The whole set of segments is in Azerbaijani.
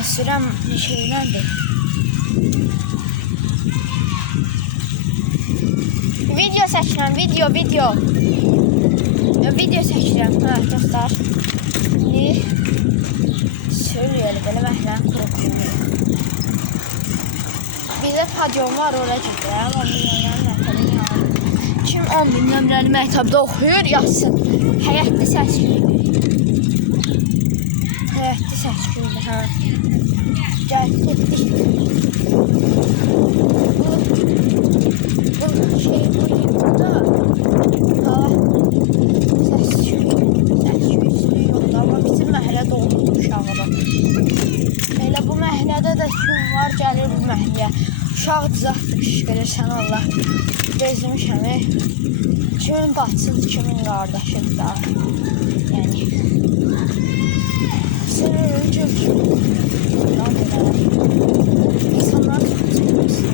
Asıram şeylerdir. Video çəkirəm, video çəkirəm. Hə, dostlar. İndi sürüyor belə məhlən qorxuyor. Bizdə pacım var, oraya gedirəm. 10 milyon məktəbin yanı. Kim 10 milyon məktəbdə oxuyur, yazsın. Həyətli səsküydür. Həyətli səsküydür, hə. Gəlib getdik. Bu şey bu burada. Ha. Səsküy yoxdur, amma bizim məhəllədə olur uşağıda. Elə bu məhəllədə də kim var, gəlir bu məhəlləyə. Uşaq düzəltdir, qışqırırsan Allah. Bezmişəm, kimin bacısı, kimin qardaşıdır da. Yəni. Sən öncə İnsanlar çok çekmişsin.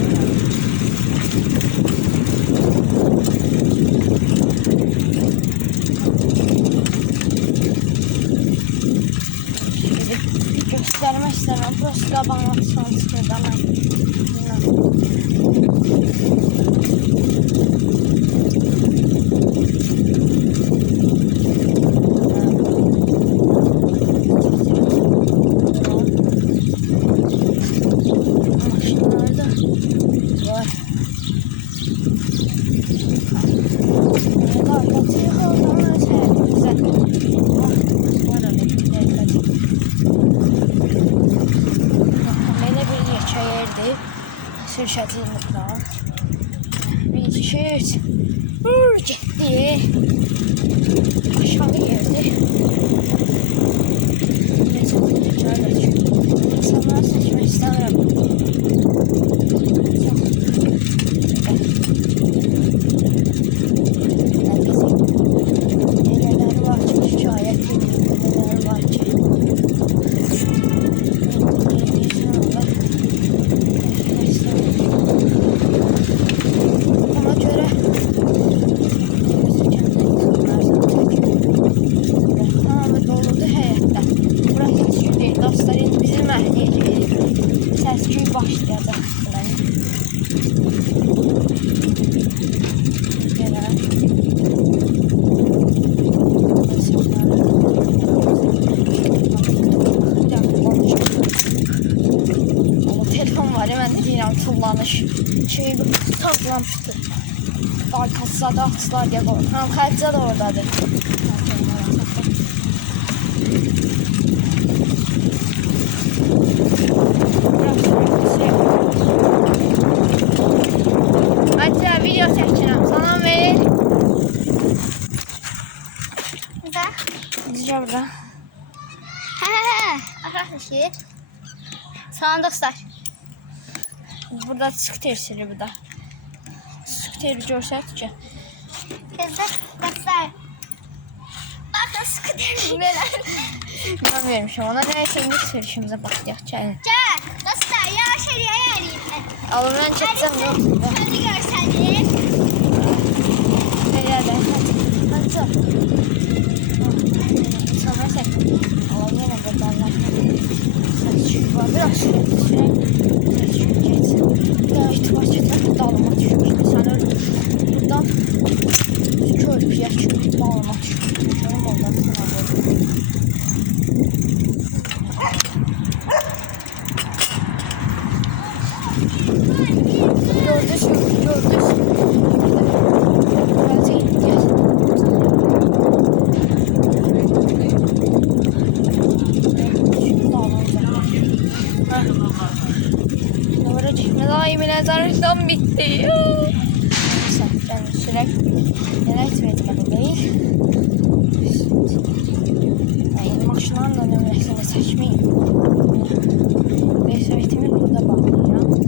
Göstermek istemem. Burası qabağına transferdə mən. Sürüşəcəyimizdə 1, 2, 3 getdi. Aşağı yerdi. İnsanları seçmək istəmirəm. Elələri var ki, şikayət edir. Elələri var ki, səsküy başlayacaq. Telefon var ya, mən də deyirəm tullanış. Şey, toplanmışdır. Bankası da açılar deyə qoyum. Həm xərcə də oradadır. Video çəkirəm, salam ver. Burada? Bizcə burada. Aşağı şey. Salam dostlar. Burada skuter burada. Skuteri görsək ki. Dostlar. Bakın skuteri belə. Mən vermişim ona. Nəysə indi sürüşümüzə baxdıq. Gəlin. Gəl. Dostlar, yavaş eləyək. Alın mən çəkəcəm. Hadi görsəlim. Hadi. Sonra çək. Alın yenə buradan. Səsküy var. Biraz sürətli. Səsküy geçsin. Daha itibar getirək. Dalıma düşmüşdü. Sən buradan körpüyə düşmüşdü. Dalıma düşmüşdü. Görüm ondan sana verir. Gördünüz. Zarardan bitti. Ben sürekli yönetmedim değil. Yani maşınlarla nömrəsini seçmeyin.